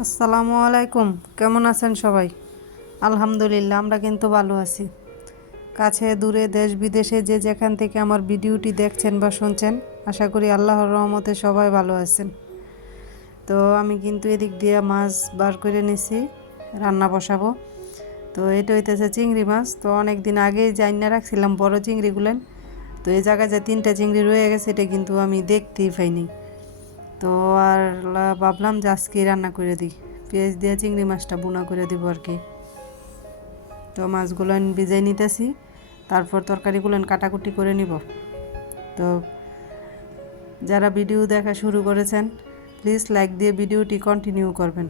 আসসালামু আলাইকুম। কেমন আছেন সবাই? আলহামদুলিল্লাহ, আমরা কিন্তু ভালো আছি। কাছে, দূরে, দেশ বিদেশে যে যেখান থেকে আমার ভিডিওটি দেখছেন বা শুনছেন, আশা করি আল্লাহর রহমতে সবাই ভালো আছেন। তো আমি কিন্তু এদিক দিয়ে মাছ বার করে নিছি, রান্না বসাবো। তো এটা হইতেছে চিংড়ি মাছ। তো অনেক দিন আগেই জাইনা রাখছিলাম বড় চিংড়িগুলেন তো এই জায়গায় যে তিনটা চিংড়ি রয়ে গেছে, এটা কিন্তু আমি দেখতেই পাইনি। তো আর ভাবলাম যে আজকে রান্না করে দিই। পেঁয়াজ দিয়ে চিংড়ি মাছটা বোনা করে দিব আর কি। তো মাছগুলো ভিজাই নিতেছি, তারপর তরকারিগুলো কাটাকুটি করে নিব। তো যারা ভিডিও দেখা শুরু করেছেন প্লিজ লাইক দিয়ে ভিডিওটি কন্টিনিউ করবেন।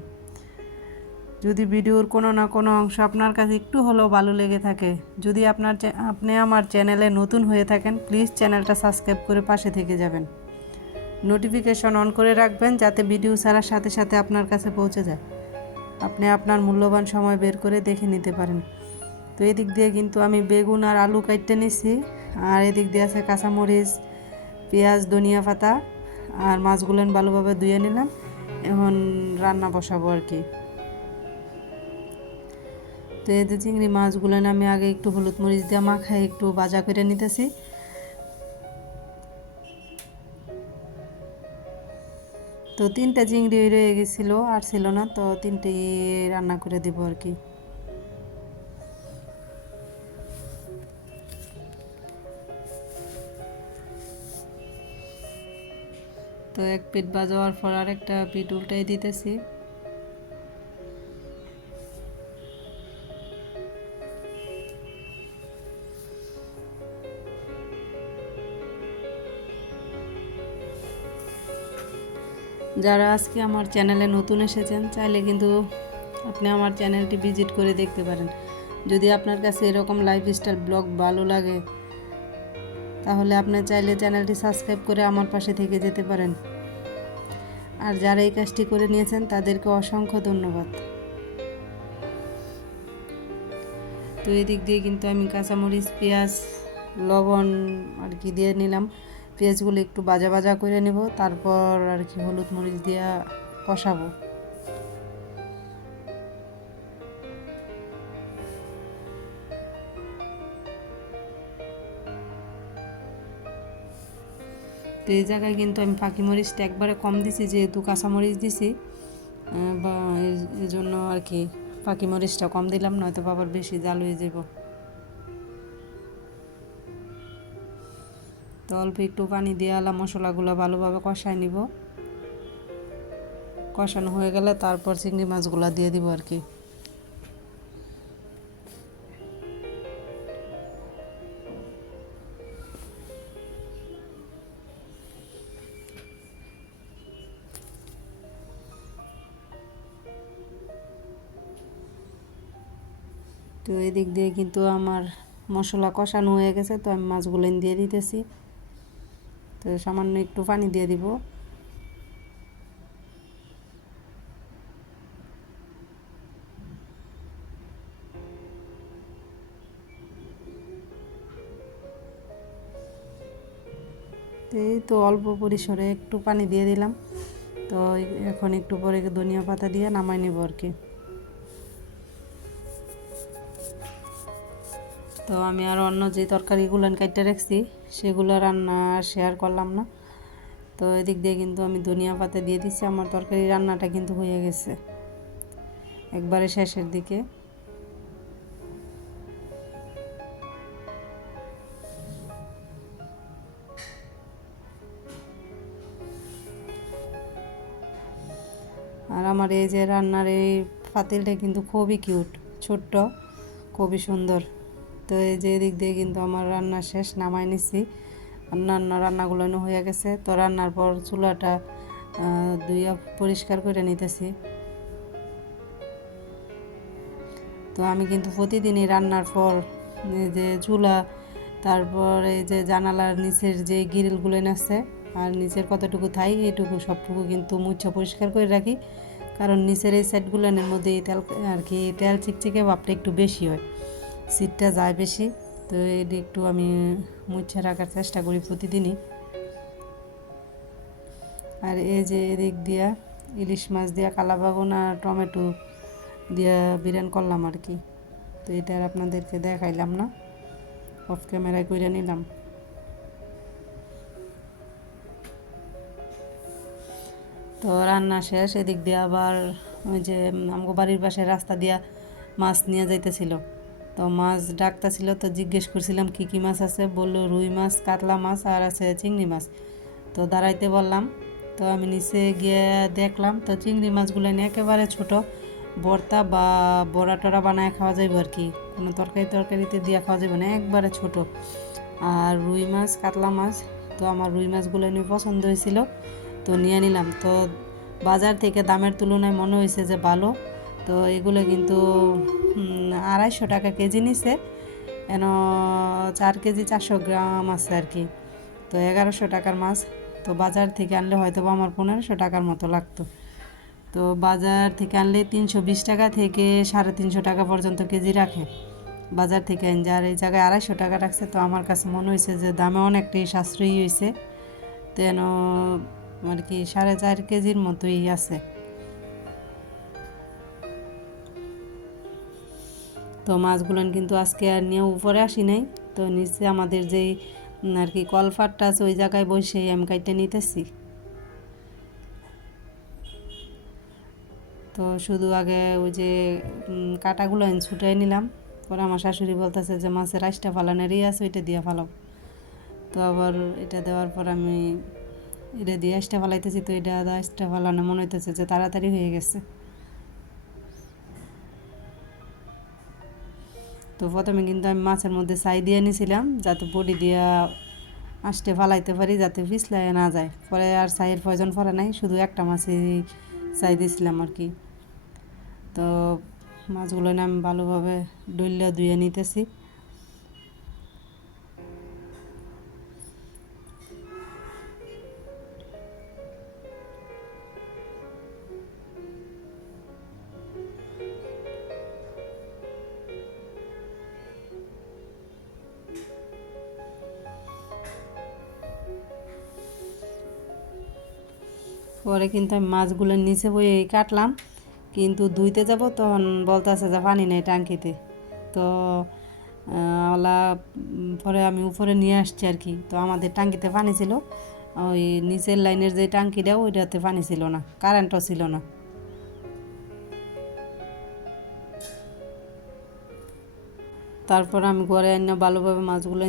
যদি ভিডিওর কোনো না কোনো অংশ আপনার কাছে একটু হলেও ভালো লেগে থাকে, যদি আপনার আপনি আমার চ্যানেলে নতুন হয়ে থাকেন প্লিজ চ্যানেলটা সাবস্ক্রাইব করে পাশে থেকে যাবেন। নোটিফিকেশন অন করে রাখবেন যাতে ভিডিও ছাড়ার সাথে সাথে আপনার কাছে পৌঁছে যায়। আপনি আপনার মূল্যবান সময় বের করে দেখে নিতে পারেন। তো এদিক দিয়ে কিন্তু আমি বেগুন আর আলু কাটতে নিছি। আর এদিক দিয়ে আছে কাঁচামরিচ, পেঁয়াজ, ধনিয়া পাতা আর মাছগুলো ভালোভাবে ধুয়ে নিলাম। এখন রান্না বসাবো আর কি। তো যে চিংড়ি মাছগুলো আমি আগে একটু হলুদ মরিচ দিয়ে মাখায় একটু ভাজা করে নিতেছি। তো তিনটা চিংড়ি রয়ে গেছিল, আর ছিল না, তো তিনটে রান্না করে দেবো আর কি। তো এক পিঠ বাজার পর আরেকটা পিঠ উল্টাই দিতেছি। যারা আজকে আমার চ্যানেলে নতুন এসেছেন, চাইলে কিন্তু আপনি আমার চ্যানেলটি ভিজিট করে দেখতে পারেন। যদি আপনার কাছে এরকম লাইফস্টাইল ব্লগ ভালো লাগে, তাহলে আপনি চাইলে চ্যানেলটি সাবস্ক্রাইব করে আমার পাশে থেকে যেতে পারেন। আর যারা এই কাজটি করে নিয়েছেন, তাদেরকে অসংখ্য ধন্যবাদ। তো এদিক দিয়ে কিন্তু আমি কাঁচামরিচ, পেঁয়াজ, লবণ আর কি দিয়ে নিলাম। পেঁয়াজগুলো একটু বাজা বাজা করে নেব, তারপর আর কি হলুদ মরিচ দিয়ে কষাবো। তো এই জায়গায় কিন্তু আমি পাখি মরিচটা একবারে কম দিছি, যেহেতু কাঁচামরিচ দিছি বা এই জন্য আর কি পাখি মরিচটা কম দিলাম, নয়তো বাবার বেশি জাল হয়ে যাব তো অল্প একটু পানি দিয়ে আলা মশলাগুলো ভালোভাবে কষায় নিব। কষানো হয়ে গেলে তারপর চিংড়ি মাছগুলো দিয়ে দিব আর কি। তো এদিক দিয়ে কিন্তু আমার মশলা কষানো হয়ে গেছে, তো আমি মাছগুলো দিয়ে দিতেছি। তো সামান্য একটু পানি দিয়ে দিব। এই তো অল্প পরিসরে একটু পানি দিয়ে দিলাম। তো এখন একটু পরে ধনিয়া পাতা দিয়ে নামাই নেব আর কি। তো আমি আর অন্য যে তরকারিগুলো কাটতে রাখছি, সেগুলো রান্না শেয়ার করলাম না। তো এদিক দিয়ে কিন্তু আমি ধনিয়া পাতা দিয়ে দিচ্ছি। আমার তরকারি রান্নাটা কিন্তু হয়ে গেছে। একবারে শেষের দিকে। আর আমার এই যে রান্নার এই পাতিলটা কিন্তু খুবই কিউট ছোট্ট, খুবই সুন্দর। তো এই যে দিক দিয়ে কিন্তু আমার রান্না শেষ, নামাই নিছি। অন্যান্য রান্নাগুলো হয়ে গেছে। তো রান্নার পর চুলাটা ধুইয়া পরিষ্কার করে নিতেছি। তো আমি কিন্তু প্রতিদিনই রান্নার পর যে চুলা, তারপর এই যে জানালার নিচের যে গ্রিলগুলো আছে, আর নিচের কতটুকু থাই এইটুকু সবটুকু কিন্তু মুছা পরিষ্কার করে রাখি। কারণ নিচের এই সাইডগুলোর মধ্যে তেল, আর কি তেল চিকচিকে ভাবটা একটু বেশি হয়। সিটটা যায় বেশি, তো এটি একটু আমি মুছে রাখার চেষ্টা করি প্রতিদিনই। আর এই যে এদিক দিয়া ইলিশ মাছ দিয়া, কালা বাবুন আর টমেটো দিয়ে বিরিয়ানি করলাম আর কি। তো এটা আর আপনাদেরকে দেখাইলাম না অফ ক্যামেরায় করে নিলাম। তো রান্না শেষ, এদিক দিয়ে আবার ওই যে আমগো বাড়ির পাশে রাস্তা দিয়া মাছ নিয়ে যাইতেছিল। তো মাছ ডাকতা ছিল তো জিজ্ঞেস করছিলাম, কি কি মাছ আছে? বলল, রুই মাছ, কাতলা মাছ আর আছে চিংড়ি মাছ। তো দাঁড়াইতে বললাম, তো আমি নিচে গিয়ে দেখলাম, তো চিংড়ি মাছগুলো নিয়ে একেবারে ছোট, ভর্তা বা বড়া টড়া বানায় খাওয়া যাবে আর কি। কোনো তরকারি তরকারিতে দিয়ে খাওয়া যাবে না, একবারে ছোট। আর রুই মাছ, কাতলা মাছ, তো আমার রুই মাছগুলো নিয়ে পছন্দ হয়েছিল, তো নিয়ে নিলাম। তো বাজার থেকে দামের তুলনায় মনে হয়েছে যে ভালো। তো এগুলো কিন্তু আড়াইশো টাকা কেজি নিছে। এন চার কেজি চারশো গ্রাম আছে আর কি। তো এগারোশো টাকার মাছ। তো বাজার থেকে আনলে হয়তো বা আমার পনেরোশো টাকার মতো লাগতো। তো বাজার থেকে আনলে তিনশো বিশ টাকা থেকে সাড়ে তিনশো টাকা পর্যন্ত কেজি রাখে। বাজার থেকে আন আর এই জায়গায় আড়াইশো টাকা রাখছে। তো আমার কাছে মনে হয়েছে যে দামে অনেকটাই সাশ্রয়ী হয়েছে। তেন আর কি সাড়ে চার কেজির মতোই আছে। তো মাছগুলো কিন্তু আজকে আর নিয়ে উপরে আসি নাই। তো নিচে আমাদের যেই আর কি কলফাটটা আছে, ওই জায়গায় বসে আমি কাইটে নিতেছি। তো শুধু আগে ওই যে কাটাগুলো ছুটাই নিলাম। পরে আমার শাশুড়ি বলতেছে যে, মাছের রাইসটা ফালানোরই আছে, ওইটা দিয়ে ফালাও। তো আবার এটা দেওয়ার পর আমি এটা দিয়ে আসটা ফালাইতেছি, তো এটা আসটা ফালানো মনে হইতেছে যে তাড়াতাড়ি হয়ে গেছে। তো প্রথমে কিন্তু আমি মাছের মধ্যে ছাই দিয়ে নিয়েছিলাম যাতে বডি দিয়া আসতে ফালাইতে পারি, যাতে পিছলাই না যায়। পরে আর ছাইয়ের প্রয়োজন পড়ে নাই, শুধু একটা মাছই ছাই দিয়েছিলাম আর কি। তো মাছগুলো আমি ভালোভাবে ডইলা ধুয়ে নিতেছি। পরে কিন্তু আমি মাছগুলো নিচে বয়ে কাটলাম। কিন্তু ধুইতে যাব তখন বলতেছে যে পানি নেই ট্যাঙ্কিতে তো ওলা পরে আমি উপরে নিয়ে আসছি আর কি। তো আমাদের টাঙ্কিতে পানি ছিল। ওই নিচের লাইনের যে টাঙ্কিটা ওইটাতে পানি ছিল না, কারেন্টও ছিল না। তারপর আমি ঘরে এনে ভালোভাবে মাছগুলো